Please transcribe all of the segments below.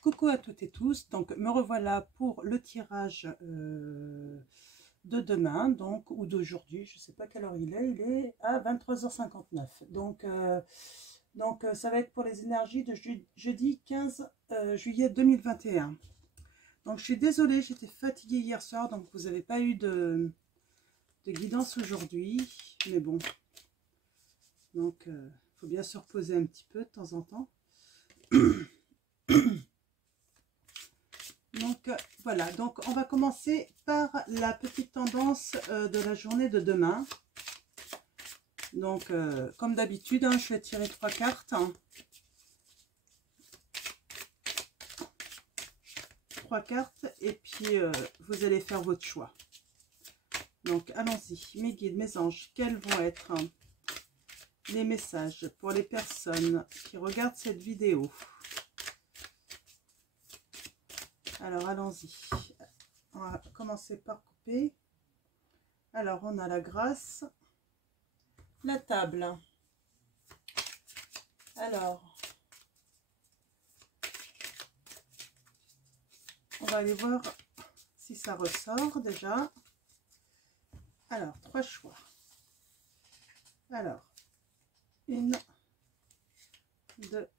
Coucou à toutes et tous, donc me revoilà pour le tirage de demain, donc, ou d'aujourd'hui, je ne sais pas quelle heure il est à 23h59. Donc ça va être pour les énergies de jeudi 15 juillet 2021. Donc je suis désolée, j'étais fatiguée hier soir, donc vous n'avez pas eu de guidance aujourd'hui, mais bon, donc faut bien se reposer un petit peu de temps en temps. Donc voilà, donc on va commencer par la petite tendance de la journée de demain. Donc comme d'habitude, hein, je vais tirer 3 cartes. 3 cartes et puis vous allez faire votre choix. Donc allons-y, mes guides, mes anges, quels vont être les messages pour les personnes qui regardent cette vidéo? Alors allons-y, on va commencer par couper. Alors on a la grâce, la table. Alors on va aller voir si ça ressort déjà. Alors 3 choix. Alors 1, 2,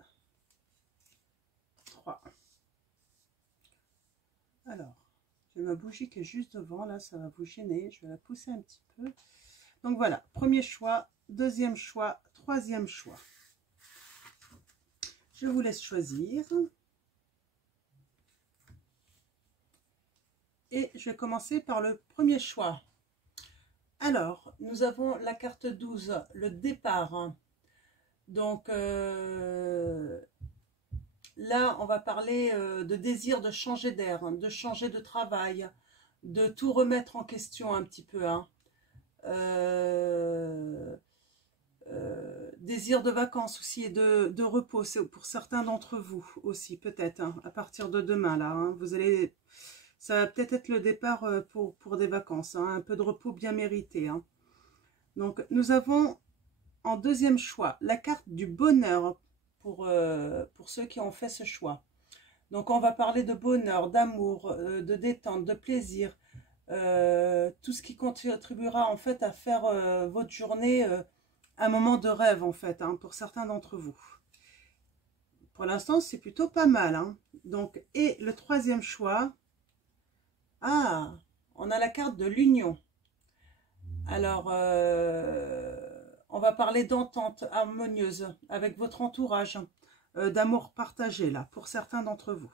3. Alors, j'ai ma bougie qui est juste devant, là, ça va vous gêner. Je vais la pousser un petit peu. Donc voilà, premier choix, deuxième choix, troisième choix. Je vous laisse choisir. Et je vais commencer par le premier choix. Alors, nous avons la carte 12, le départ. Donc, là, on va parler de désir de changer d'air, de changer de travail, de tout remettre en question un petit peu. Hein. Désir de vacances aussi et de repos, c'est pour certains d'entre vous aussi, peut-être, hein, à partir de demain, là. Hein, vous allez, ça va peut-être être le départ pour des vacances, hein, un peu de repos bien mérité. Hein. Donc, nous avons en deuxième choix la carte du bonheur pour ceux qui ont fait ce choix. Donc on va parler de bonheur, d'amour, de détente, de plaisir, tout ce qui contribuera en fait à faire votre journée un moment de rêve en fait, hein, pour certains d'entre vous. Pour l'instant c'est plutôt pas mal. Hein. Donc, et le troisième choix, ah, on a la carte de l'union. Alors, on va parler d'entente harmonieuse avec votre entourage, d'amour partagé, là, pour certains d'entre vous.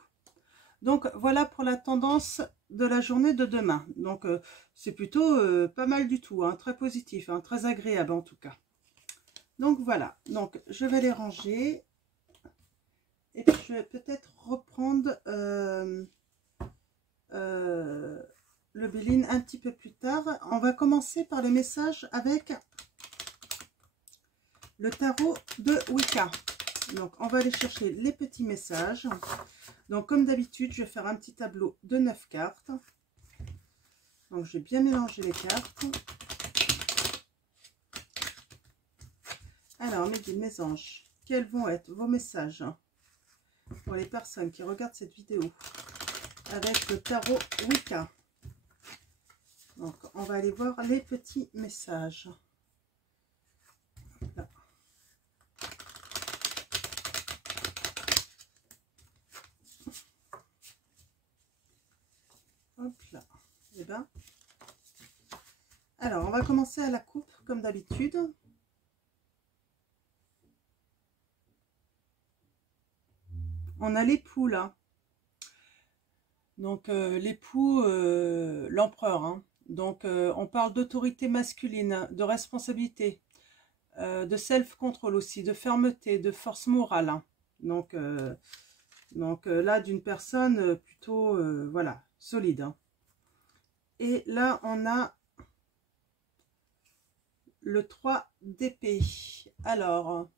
Donc, voilà pour la tendance de la journée de demain. Donc, c'est plutôt pas mal du tout, hein, très positif, hein, très agréable en tout cas. Donc, voilà. Donc, je vais les ranger. Et puis, je vais peut-être reprendre le Béline un petit peu plus tard. On va commencer par les messages avec le tarot de Wicca. Donc on va aller chercher les petits messages. Donc comme d'habitude, je vais faire un petit tableau de 9 cartes. Donc j'ai bien mélangé les cartes. Alors mes guides, mes anges, quels vont être vos messages pour les personnes qui regardent cette vidéo avec le tarot Wicca? Donc on va aller voir les petits messages. Là. Hop là. Et ben. Alors, on va commencer à la coupe, comme d'habitude. On a l'époux, là. Donc, l'époux, l'empereur. Hein. Donc, on parle d'autorité masculine, de responsabilité, de self-control aussi, de fermeté, de force morale. Hein. Donc là, d'une personne plutôt, voilà, solide. Hein. Et là, on a le 3 d'épée. Alors,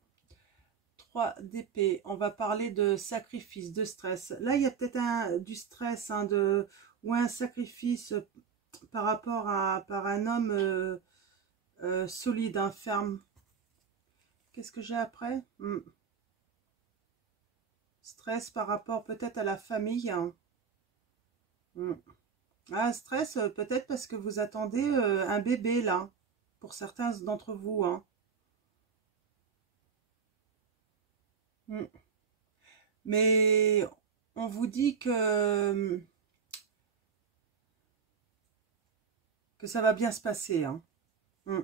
3 d'épée, on va parler de sacrifice, de stress. Là, il y a peut-être du stress, hein, ou un sacrifice par rapport à un homme solide, hein, ferme. Qu'est-ce que j'ai après? Stress par rapport peut-être à la famille. Hein. Ah, stress peut-être parce que vous attendez un bébé là, pour certains d'entre vous. Hein. Mm. Mais on vous dit que ça va bien se passer. Hein. Mm.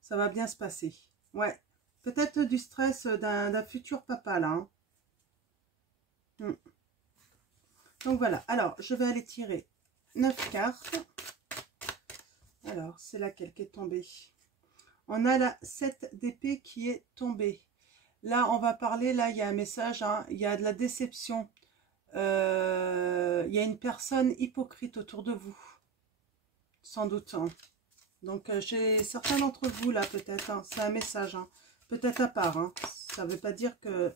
Ça va bien se passer. Ouais. Peut-être du stress d'un futur papa là. Hein. Mm. Donc voilà. Alors, je vais aller tirer 9 cartes. Alors, c'est laquelle qui est tombée? On a la 7 d'épée qui est tombée. Là, on va parler, là, il y a un message, hein, il y a de la déception. Il y a une personne hypocrite autour de vous, sans doute. Hein. Donc, chez certains d'entre vous, là, peut-être, hein, c'est un message. Hein, peut-être à part. Hein, ça ne veut pas dire que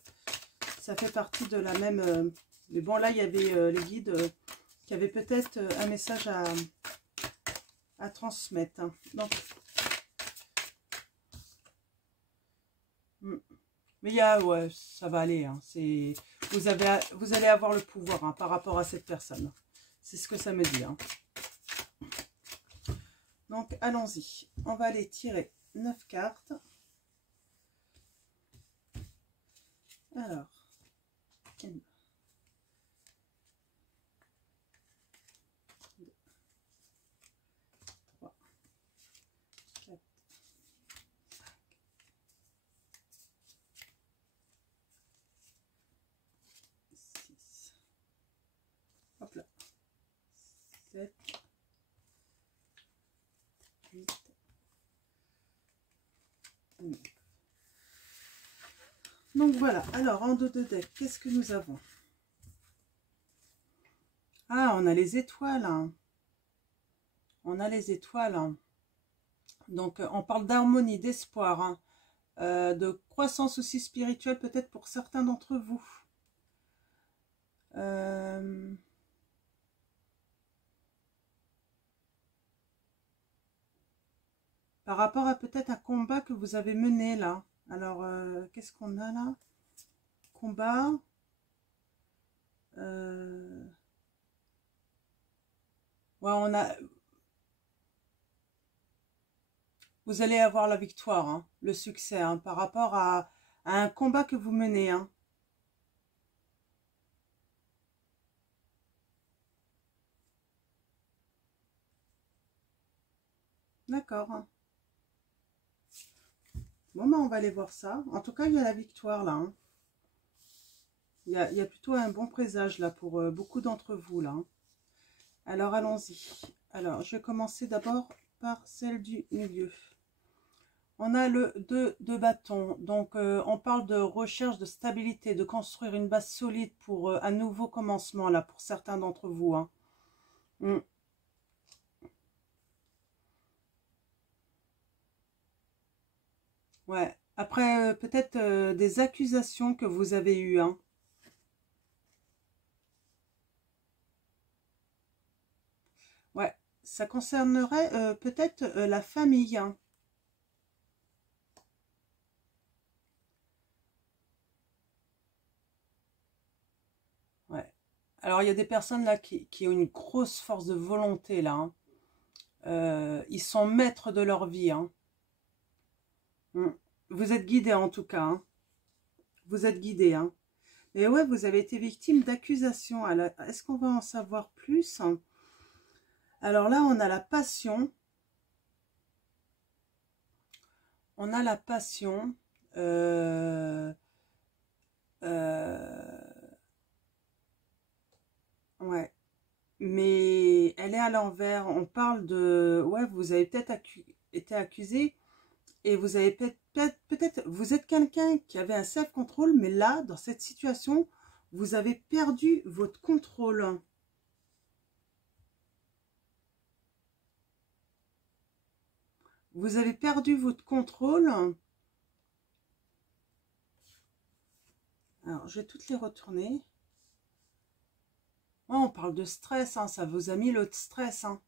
ça fait partie de la même... mais bon, là, il y avait les guides qui avaient peut-être un message à transmettre. Hein. Donc, mais il y a, ouais, ça va aller. Hein, vous allez avoir le pouvoir hein, par rapport à cette personne. C'est ce que ça me dit. Hein. Donc, allons-y. On va aller tirer 9 cartes. Alors, 1, 2, 3, 4, 6, hop là, 7, 8, 9. Donc voilà, alors en dos de deck, qu'est-ce que nous avons? Ah, on a les étoiles. Hein. On a les étoiles. Hein. Donc on parle d'harmonie, d'espoir, hein, de croissance aussi spirituelle peut-être pour certains d'entre vous. Par rapport à peut-être un combat que vous avez mené là. Alors, qu'est-ce qu'on a là? Combat. Ouais, on a... Vous allez avoir la victoire, hein, le succès, hein, par rapport à un combat que vous menez. Hein. D'accord. Hein. Bon, ben, on va aller voir ça. En tout cas, il y a la victoire là. Hein. Il y a plutôt un bon présage là pour beaucoup d'entre vous là. Hein. Alors, allons-y. Alors, je vais commencer d'abord par celle du milieu. On a le 2 de bâton. Donc, on parle de recherche de stabilité, de construire une base solide pour un nouveau commencement là pour certains d'entre vous. Hein. Ouais. Après, peut-être des accusations que vous avez eues. Hein. Ouais. Ça concernerait peut-être la famille. Hein. Ouais. Alors, il y a des personnes là qui ont une grosse force de volonté là. Hein. Ils sont maîtres de leur vie. Hein. Vous êtes guidés en tout cas. Hein. Vous êtes guidés. Hein. Et ouais, vous avez été victime d'accusations. Est-ce qu'on va en savoir plus? Alors là, on a la passion. On a la passion. Ouais. Mais elle est à l'envers. On parle de... Ouais, vous avez peut-être été accusé et vous avez peut-être... Vous êtes quelqu'un qui avait un self-control, mais là, dans cette situation, vous avez perdu votre contrôle. Vous avez perdu votre contrôle. Alors, je vais toutes les retourner. Oh, on parle de stress, hein, ça vous a mis le stress. Hein.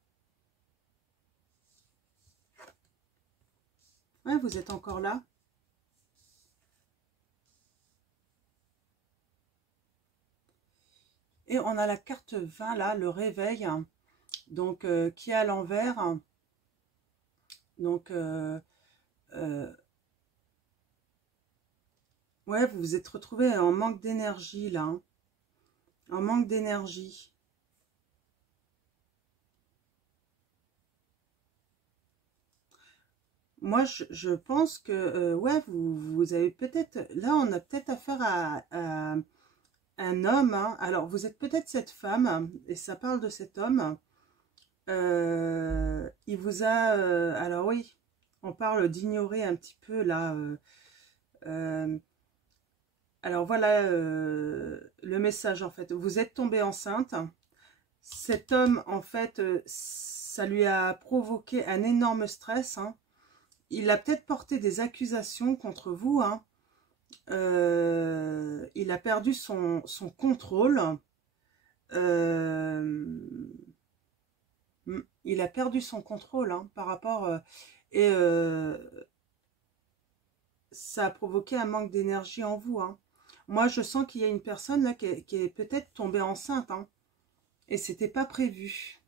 Ouais, vous êtes encore là. Et on a la carte 20 là, le réveil, donc qui est à l'envers. Donc, ouais, vous vous êtes retrouvé en manque d'énergie là, hein, en manque d'énergie. Moi, je pense que, ouais, vous avez peut-être, là, on a peut-être affaire à un homme, hein. Alors, vous êtes peut-être cette femme, et ça parle de cet homme. Il vous a, alors oui, on parle d'ignorer un petit peu là. Euh, alors voilà le message en fait. Vous êtes tombée enceinte. Cet homme en fait, ça lui a provoqué un énorme stress, hein. Il a peut-être porté des accusations contre vous, hein. Il a perdu son contrôle. Euh, il a perdu son contrôle, hein, par rapport... et ça a provoqué un manque d'énergie en vous, hein. Moi, je sens qu'il y a une personne là qui est peut-être tombée enceinte, hein, et c'était pas prévu.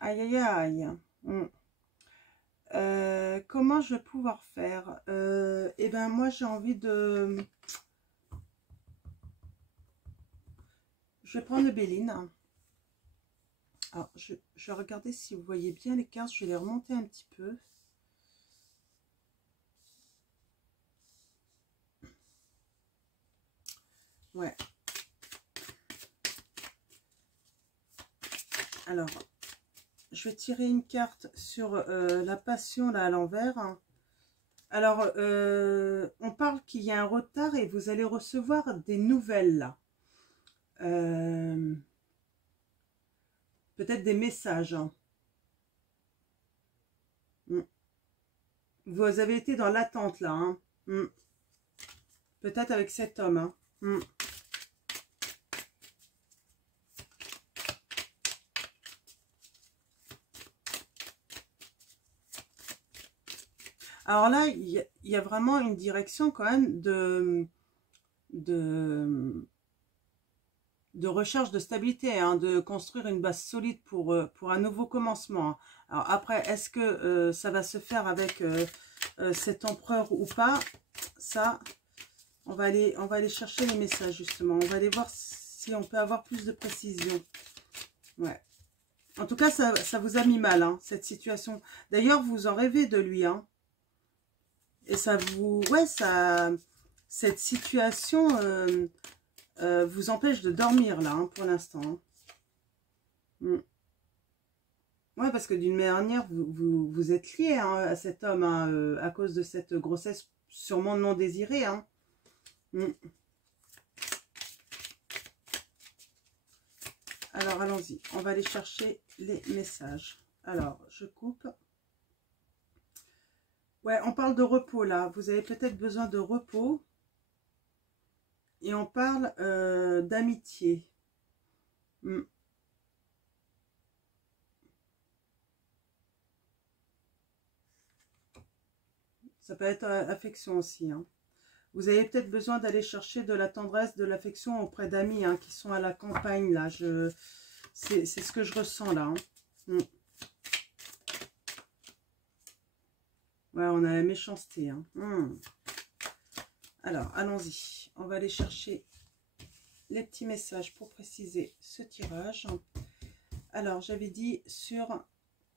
Aïe, aïe, aïe. Comment je vais pouvoir faire? Eh ben, moi, j'ai envie de... Je vais prendre le Béline. Alors, je vais regarder si vous voyez bien les cartes. Je vais les remonter un petit peu. Ouais. Alors, je vais tirer une carte sur la passion là à l'envers. Alors, on parle qu'il y a un retard et vous allez recevoir des nouvelles là. Peut-être des messages, hein. Vous avez été dans l'attente là, hein. Peut-être avec cet homme, hein. Alors là, il y a vraiment une direction quand même de, de recherche de stabilité, hein, de construire une base solide pour un nouveau commencement, hein. Alors après, est-ce que ça va se faire avec cet empereur ou pas? Ça, on va aller chercher les messages justement. On va aller voir si on peut avoir plus de précision. Ouais. En tout cas, ça vous a mis mal, hein, cette situation. D'ailleurs, vous en rêvez de lui, hein. Et ça vous... Ouais, ça... Cette situation vous empêche de dormir, là, hein, pour l'instant, hein. Ouais, parce que d'une manière, vous êtes lié, hein, à cet homme, hein, à cause de cette grossesse sûrement non désirée, hein. Alors, allons-y. On va aller chercher les messages. Alors, je coupe. Ouais, on parle de repos, là. Vous avez peut-être besoin de repos. Et on parle d'amitié. Ça peut être affection aussi, hein. Vous avez peut-être besoin d'aller chercher de la tendresse, de l'affection auprès d'amis, hein, qui sont à la campagne, là. C'est ce que je ressens, là, hein. Ouais, on a la méchanceté, hein. Alors, allons-y. On va aller chercher les petits messages pour préciser ce tirage. Alors, j'avais dit sur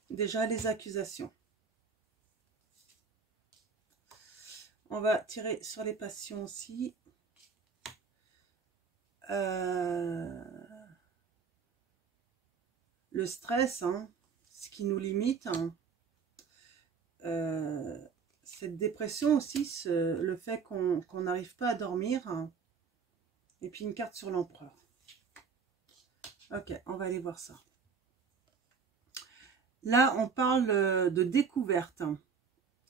déjà les accusations. On va tirer sur les passions aussi. Le stress, hein, ce qui nous limite, hein. Cette dépression aussi, le fait qu'on n'arrive pas à dormir, hein. Et puis une carte sur l'empereur. Ok, on va aller voir ça. Là, on parle de découverte, hein.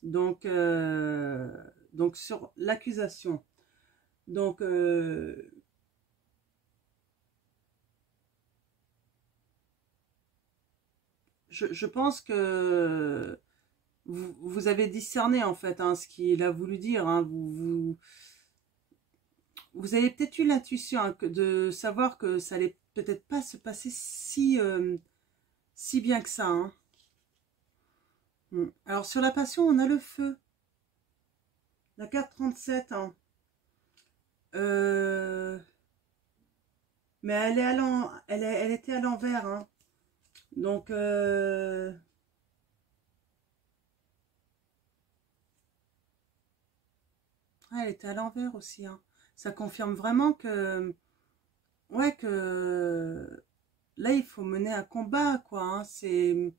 Donc sur l'accusation. Donc, je pense que vous avez discerné en fait, hein, ce qu'il a voulu dire, hein. vous avez peut-être eu l'intuition hein, de savoir que ça allait peut-être pas se passer si bien que ça. Hein. Alors, sur la passion, on a le feu. La carte 37. Hein. Mais elle est elle était à l'envers. Hein. Donc, elle était à l'envers aussi. Hein. Ça confirme vraiment que, ouais, que là, il faut mener un combat, quoi. Hein. C'est,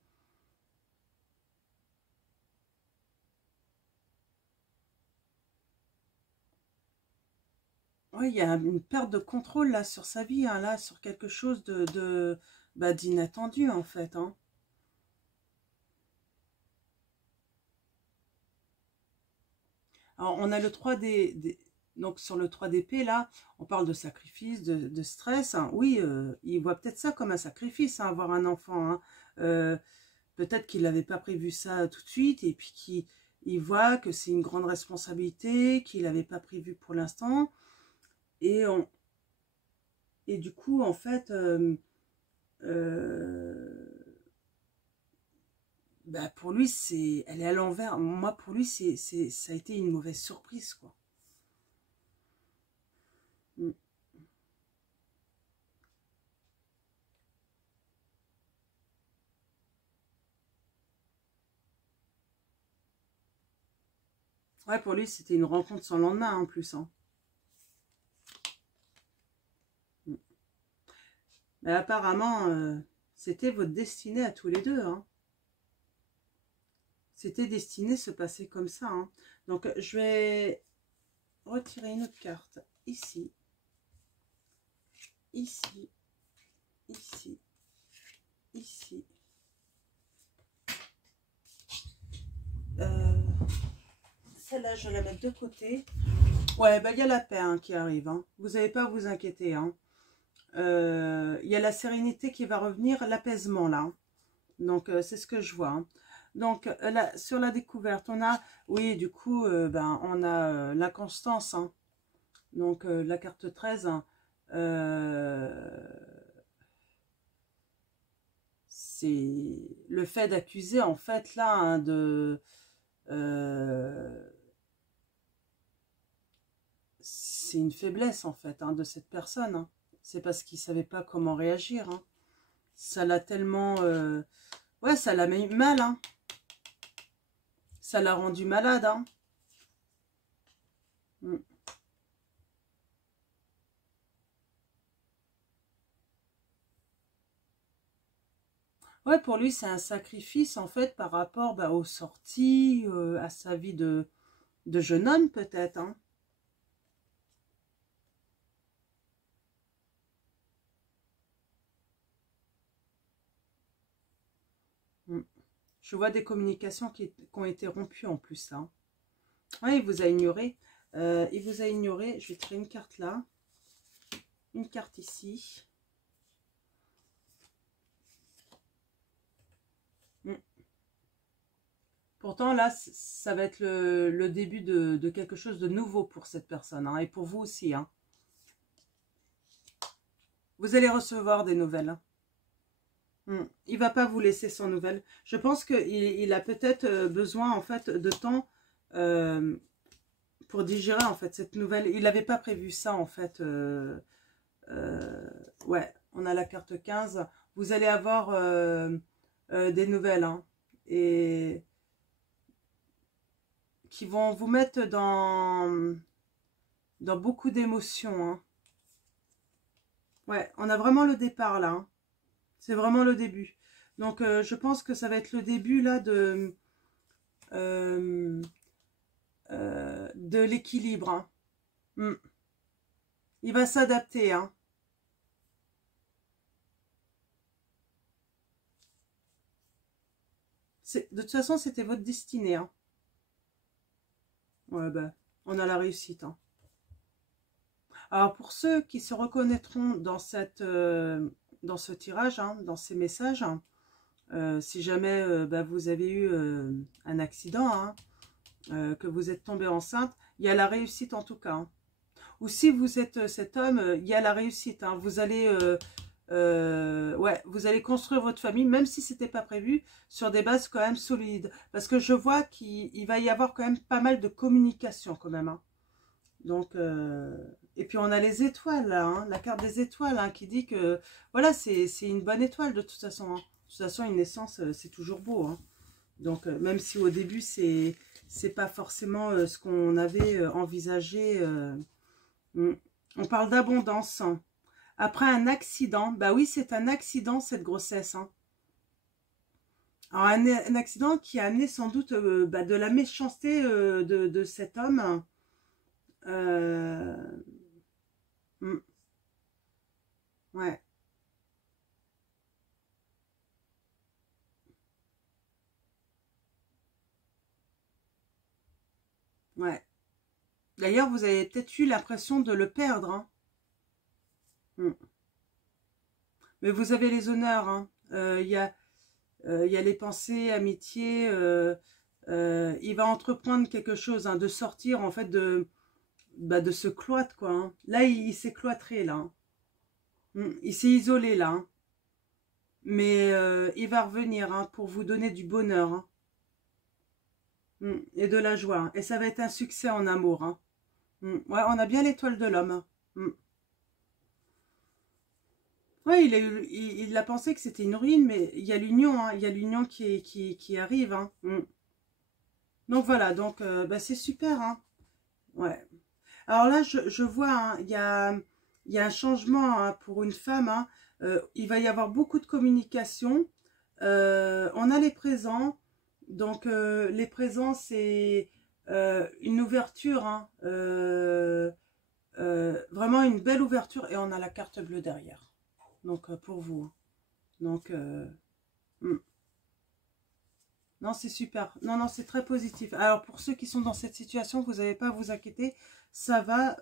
ouais, il y a une perte de contrôle là sur sa vie, hein, là, sur quelque chose bah, d'inattendu en fait. Hein. Alors, on a le 3 donc sur le 3 d'épée, là, on parle de sacrifice, de stress. Hein. Oui, il voit peut-être ça comme un sacrifice, hein, avoir un enfant. Hein. Peut-être qu'il n'avait pas prévu ça tout de suite, et puis qu'il voit que c'est une grande responsabilité, qu'il n'avait pas prévu pour l'instant. Et, et du coup, en fait, bah pour lui, elle est à l'envers. Moi, pour lui, ça a été une mauvaise surprise, quoi. Mm. Ouais, pour lui, c'était une rencontre sans lendemain, en plus. Hein. Mm. Mais apparemment, c'était votre destinée à tous les deux. Hein. C'était destiné à se passer comme ça. Hein. Donc, je vais retirer une autre carte. Ici, ici, ici, ici. Celle-là, je vais la mettre de côté. Ouais, bah il y a la paix hein, qui arrive. Hein. Vous n'avez pas à vous inquiéter. Hein. Il y a la sérénité qui va revenir, l'apaisement là. Donc, c'est ce que je vois. Hein. Donc, là, sur la découverte, on a, oui, du coup, ben, on a la constance. Hein. Donc, la carte 13, hein, c'est le fait d'accuser, en fait, là, hein, c'est une faiblesse, en fait, hein, de cette personne. Hein. C'est parce qu'il ne savait pas comment réagir. Hein. Ça l'a tellement... ouais, ça l'a mis mal. Hein. Ça l'a rendu malade. Hein. Mm. Ouais, pour lui, c'est un sacrifice, en fait, par rapport bah, aux sorties, à sa vie de jeune homme, peut-être. Hein. Mm. Je vois des communications qui ont été rompues, en plus. Hein. Ouais, il vous a ignoré. Il vous a ignoré. Je vais tirer une carte là. Une carte ici. Mm. Pourtant, là, ça va être le début de quelque chose de nouveau pour cette personne. Hein, et pour vous aussi. Hein. Vous allez recevoir des nouvelles. Hein. Il va pas vous laisser sans nouvelles. Je pense qu'il a peut-être besoin en fait de temps pour digérer en fait cette nouvelle. Il n'avait pas prévu ça en fait. Ouais, on a la carte 15. Vous allez avoir des nouvelles hein, et qui vont vous mettre dans beaucoup d'émotions. Hein. Ouais, on a vraiment le départ là. Hein. C'est vraiment le début. Donc, je pense que ça va être le début là de l'équilibre. Hein. Mm. Il va s'adapter. Hein. De toute façon, c'était votre destinée. Hein. Ouais, bah, on a la réussite. Hein. Alors, pour ceux qui se reconnaîtront dans ce tirage, hein, dans ces messages, hein, si jamais bah, vous avez eu un accident, hein, que vous êtes tombé enceinte, il y a la réussite en tout cas. Hein. ou si vous êtes cet homme, il y a la réussite. Hein. Vous allez, ouais, vous allez construire votre famille, même si c'était pas prévu, sur des bases quand même solides. Parce que je vois qu'il va y avoir quand même pas mal de communication quand même. Hein. Donc, et puis on a les étoiles là, hein, la carte des étoiles hein, qui dit que, voilà, c'est une bonne étoile de toute façon. Hein. De toute façon, une naissance, c'est toujours beau. Hein. Donc, même si au début, c'est pas forcément ce qu'on avait envisagé. On parle d'abondance. Hein. Après un accident, bah oui, c'est un accident cette grossesse. Hein. Alors, un accident qui a amené sans doute bah, de la méchanceté de cet homme. Euh, hmm, ouais, ouais. D'ailleurs, vous avez peut-être eu l'impression de le perdre. Hein. Hmm. Mais vous avez les honneurs. Hein. Il y a les pensées, amitié. Il va entreprendre quelque chose, hein, de sortir en fait de ce cloître, quoi. Hein. Là, il s'est cloîtré, là. Hein. Il s'est isolé, là. Hein. Mais il va revenir hein, pour vous donner du bonheur. Hein. Et de la joie. Hein. Et ça va être un succès en amour. Hein. Ouais, on a bien l'étoile de l'homme. Hein. Ouais, il a pensé que c'était une ruine, mais il y a l'union. Hein. Il y a l'union qui arrive. Hein. Donc voilà, donc bah, c'est super. Hein. Ouais. Alors là, je vois, hein, il y a un changement hein, pour une femme. Hein. Il va y avoir beaucoup de communication. On a les présents. Donc, les présents, c'est une ouverture. Hein, vraiment une belle ouverture. Et on a la carte bleue derrière. Donc, pour vous. Hein. Donc, hmm. Non, c'est super. Non, non, c'est très positif. Alors, pour ceux qui sont dans cette situation, vous n'avez pas à vous inquiéter. Ça va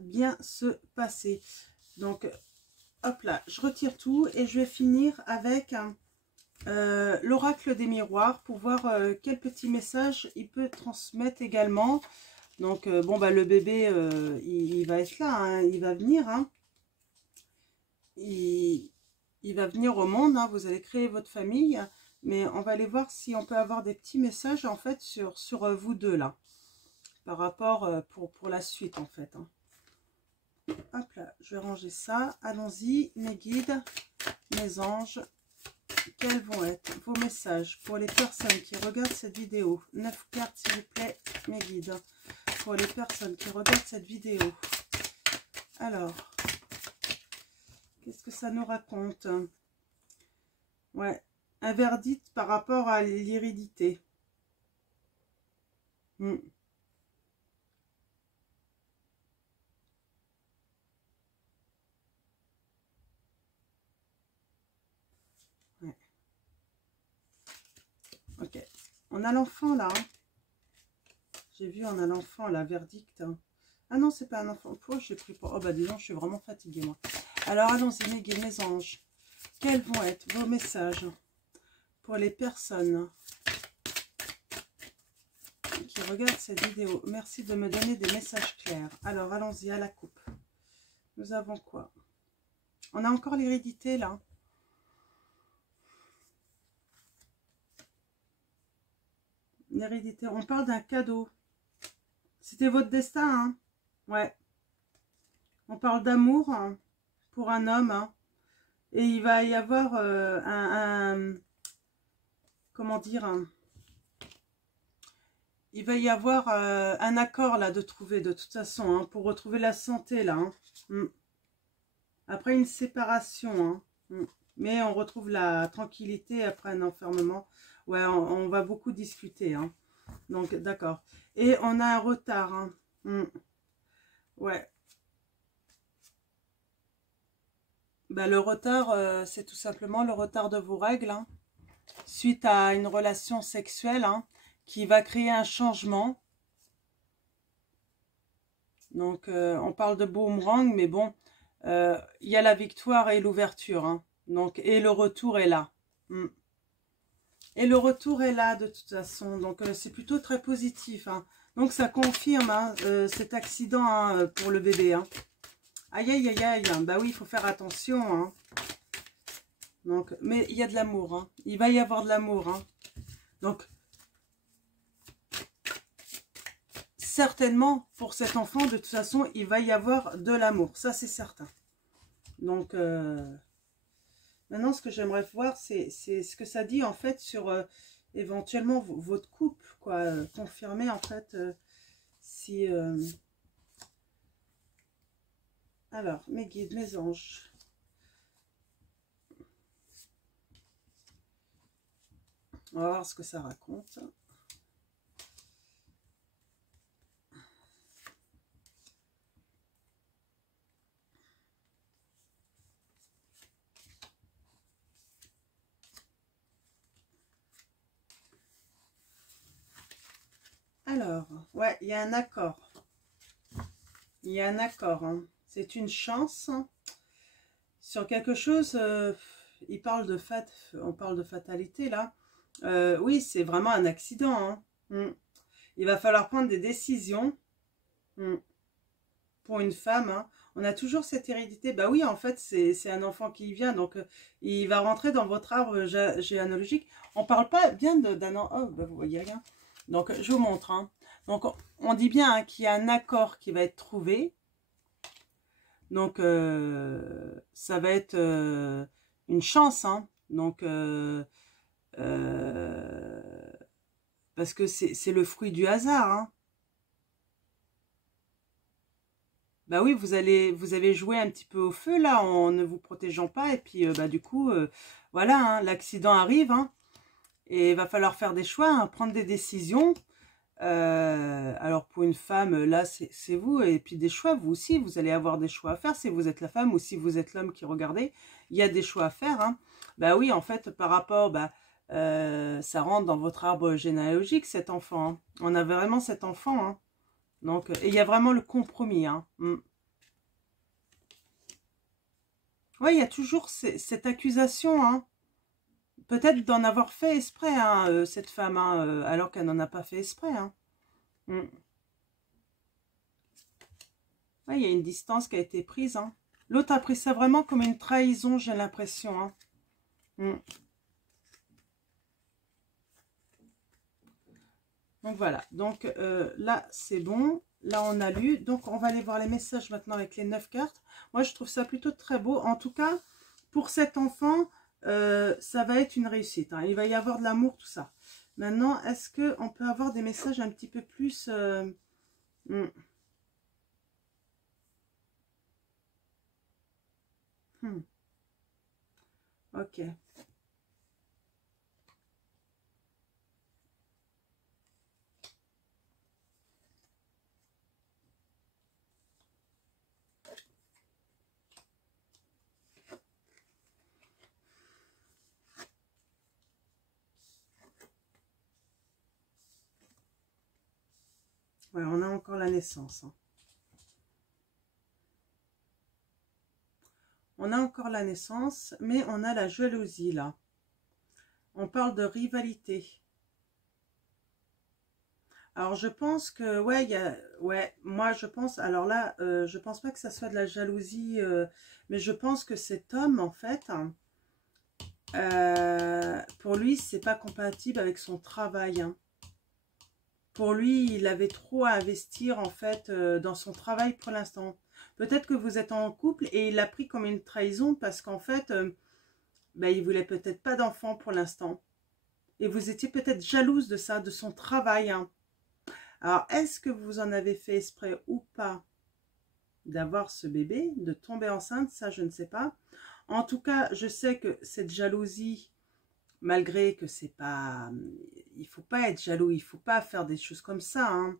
bien se passer. Donc, hop là, je retire tout et je vais finir avec l'oracle des miroirs pour voir quel petit message il peut transmettre également. Donc, bon, bah, le bébé, il va être là, hein, il va venir. Hein. Il va venir au monde, hein, vous allez créer votre famille. Mais on va aller voir si on peut avoir des petits messages, en fait, sur vous deux, là. Par rapport pour la suite, en fait. Hein. Hop là, je vais ranger ça. Allons-y, mes guides, mes anges. Quels vont être vos messages pour les personnes qui regardent cette vidéo? 9 cartes, s'il vous plaît, mes guides. Pour les personnes qui regardent cette vidéo. Alors, qu'est-ce que ça nous raconte? Ouais, un verdict par rapport à l'hérédité. Ouais. Ok, on a l'enfant là. Hein. J'ai vu, on a l'enfant là, verdict. Hein. Ah non, c'est pas un enfant. Pourquoi j'ai pris pour... Oh bah disons, je suis vraiment fatiguée moi. Alors allons-y, mes guides, mes anges. Quels vont être vos messages pour les personnes qui regardent cette vidéo? Merci de me donner des messages clairs. Alors allons-y à la coupe. Nous avons quoi? On a encore l'hérédité là. L'hérédité, on parle d'un cadeau. C'était votre destin, hein? Ouais. On parle d'amour hein, pour un homme. Hein. Et il va y avoir comment dire il va y avoir un accord là de trouver de toute façon hein, pour retrouver la santé là. Hein. Après une séparation. Hein. Mais on retrouve la tranquillité après un enfermement. Ouais, on va beaucoup discuter. Hein. Donc d'accord. Et on a un retard. Hein. Ouais. Bah, le retard, c'est tout simplement le retard de vos règles. Hein. Suite à une relation sexuelle hein, qui va créer un changement. Donc, on parle de boomerang, mais bon, il y a la victoire et l'ouverture. Hein. Donc, et le retour est là. Et le retour est là de toute façon. Donc, c'est plutôt très positif. Hein. Donc ça confirme hein, cet accident hein, pour le bébé. Hein. Aïe, aïe, aïe, aïe. Hein. Bah oui, il faut faire attention. Hein. Donc, mais il y a de l'amour. Hein. Il va y avoir de l'amour. Hein. Donc, certainement, pour cet enfant, de toute façon, il va y avoir de l'amour. Ça, c'est certain. Donc, maintenant, ce que j'aimerais voir, c'est ce que ça dit, en fait, sur éventuellement votre couple, quoi. Confirmer, en fait, si... Alors, mes guides, mes anges. On va voir ce que ça raconte. Alors, ouais, il y a un accord. Il y a un accord. Hein. C'est une chance. Sur quelque chose, il parle de on parle de fatalité là. Oui, c'est vraiment un accident. Hein. Il va falloir prendre des décisions pour une femme. Hein. On a toujours cette hérédité. Bah oui, en fait, c'est un enfant qui vient. Donc, il va rentrer dans votre arbre généalogique. On parle pas bien d'un an. Oh, bah, vous voyez rien. Donc, je vous montre. Hein. Donc, on dit bien hein, qu'il y a un accord qui va être trouvé. Donc, ça va être une chance. Hein. Donc, parce que c'est le fruit du hasard. Hein. Bah oui, vous avez joué un petit peu au feu là, en ne vous protégeant pas. Et puis, bah du coup, voilà, hein, l'accident arrive. Hein, et il va falloir faire des choix, hein, prendre des décisions. Alors pour une femme, là, c'est vous. Et puis des choix, vous aussi, vous allez avoir des choix à faire. Si vous êtes la femme ou si vous êtes l'homme qui regardez, il y a des choix à faire. Hein. Bah oui, en fait, par rapport, bah, ça rentre dans votre arbre généalogique, cet enfant. Hein. On a vraiment cet enfant. Hein. Donc, et il y a vraiment le compromis. Hein. Oui, il y a toujours cette accusation. Hein. Peut-être d'en avoir fait exprès, hein, cette femme, hein, alors qu'elle n'en a pas fait exprès. Hein. Ouais, il y a une distance qui a été prise. Hein. L'autre a pris ça vraiment comme une trahison, j'ai l'impression. Hein. Donc voilà, donc là c'est bon, là on a lu, donc on va aller voir les messages maintenant avec les 9 cartes. Moi je trouve ça plutôt très beau, en tout cas pour cet enfant, ça va être une réussite, hein. Il va y avoir de l'amour, tout ça. Maintenant, est-ce qu'on peut avoir des messages un petit peu plus... Ok. Ouais, on a encore la naissance. Hein. On a encore la naissance, mais on a la jalousie là. On parle de rivalité. Alors je pense que, ouais, moi je pense, alors là, je pense pas que ça soit de la jalousie, mais je pense que cet homme, en fait, pour lui, c'est pas compatible avec son travail. Hein. Pour lui, il avait trop à investir, en fait, dans son travail pour l'instant. Peut-être que vous êtes en couple et il l'a pris comme une trahison parce qu'en fait, ben, il voulait peut-être pas d'enfant pour l'instant. Et vous étiez peut-être jalouse de ça, de son travail. Hein. Alors, est-ce que vous en avez fait exprès ou pas d'avoir ce bébé, de tomber enceinte? Ça, je ne sais pas. En tout cas, je sais que cette jalousie, malgré que c'est pas... Il faut pas être jaloux, il faut pas faire des choses comme ça. Hein.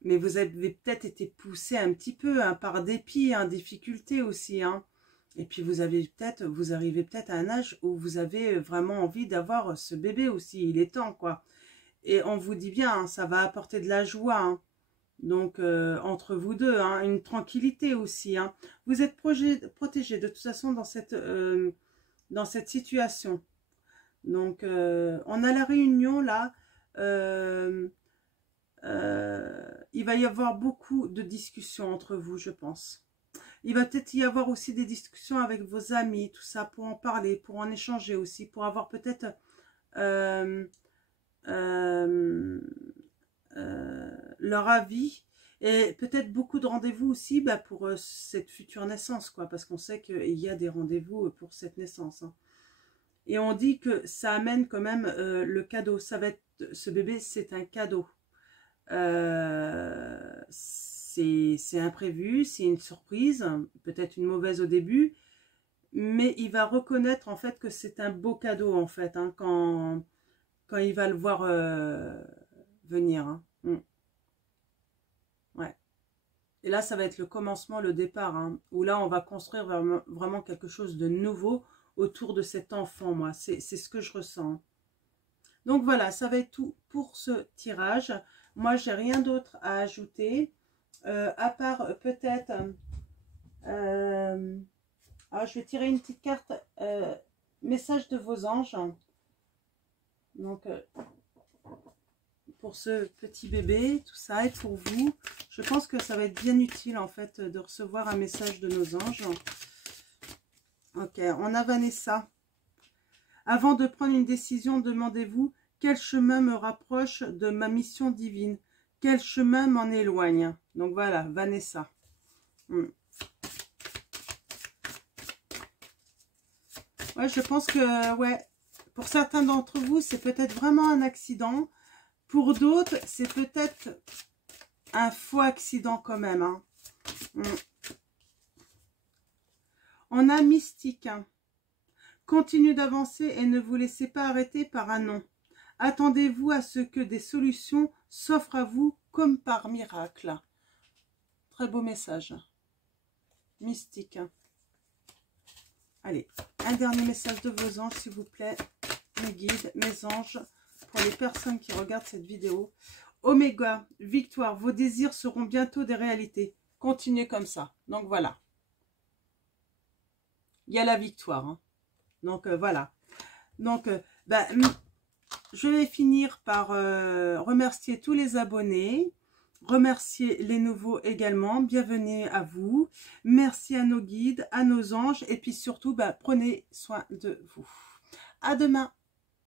Mais vous avez peut-être été poussé un petit peu hein, par dépit, hein, difficulté aussi. Hein. Et puis vous arrivez peut-être à un âge où vous avez vraiment envie d'avoir ce bébé aussi. Il est temps, quoi. Et on vous dit bien, hein, ça va apporter de la joie. Hein. Donc, entre vous deux, hein, une tranquillité aussi. Hein. Vous êtes protégé de toute façon dans cette situation. Donc, on a la réunion là. il va y avoir beaucoup de discussions entre vous, je pense. Il va peut-être y avoir aussi des discussions avec vos amis, tout ça, pour en parler, pour en échanger aussi, pour avoir peut-être leur avis. Et peut-être beaucoup de rendez-vous aussi pour cette future naissance, quoi, parce qu'on sait qu'il y a des rendez-vous pour cette naissance. Hein. Et on dit que ça amène quand même le cadeau. Ça va être, ce bébé, c'est un cadeau. C'est imprévu, c'est une surprise, peut-être une mauvaise au début, mais il va reconnaître en fait que c'est un beau cadeau en fait, hein, quand il va le voir venir. Hein. Ouais. Et là, ça va être le commencement, le départ, hein, où là, on va construire vraiment quelque chose de nouveau autour de cet enfant, moi. C'est ce que je ressens. Donc voilà, ça va être tout pour ce tirage. Moi, j'ai rien d'autre à ajouter, à part peut-être... alors, je vais tirer une petite carte, message de vos anges. Donc, pour ce petit bébé, tout ça, et pour vous, je pense que ça va être bien utile, en fait, de recevoir un message de nos anges. Ok, on a Vanessa. Avant de prendre une décision, demandez-vous quel chemin me rapproche de ma mission divine, quel chemin m'en éloigne. Donc voilà, Vanessa. Ouais, je pense que, ouais, pour certains d'entre vous, c'est peut-être vraiment un accident. Pour d'autres, c'est peut-être un faux accident quand même. Hein. On a Mystique. Hein. Continuez d'avancer et ne vous laissez pas arrêter par un non. Attendez-vous à ce que des solutions s'offrent à vous comme par miracle. Très beau message. Mystique. Allez, un dernier message de vos anges, s'il vous plaît. Mes guides, mes anges, pour les personnes qui regardent cette vidéo. Oméga, victoire, vos désirs seront bientôt des réalités. Continuez comme ça. Donc voilà. Il y a la victoire. Hein. Donc voilà. Donc, je vais finir par remercier tous les abonnés. Remercier les nouveaux également. Bienvenue à vous. Merci à nos guides, à nos anges. Et puis surtout, prenez soin de vous. À demain.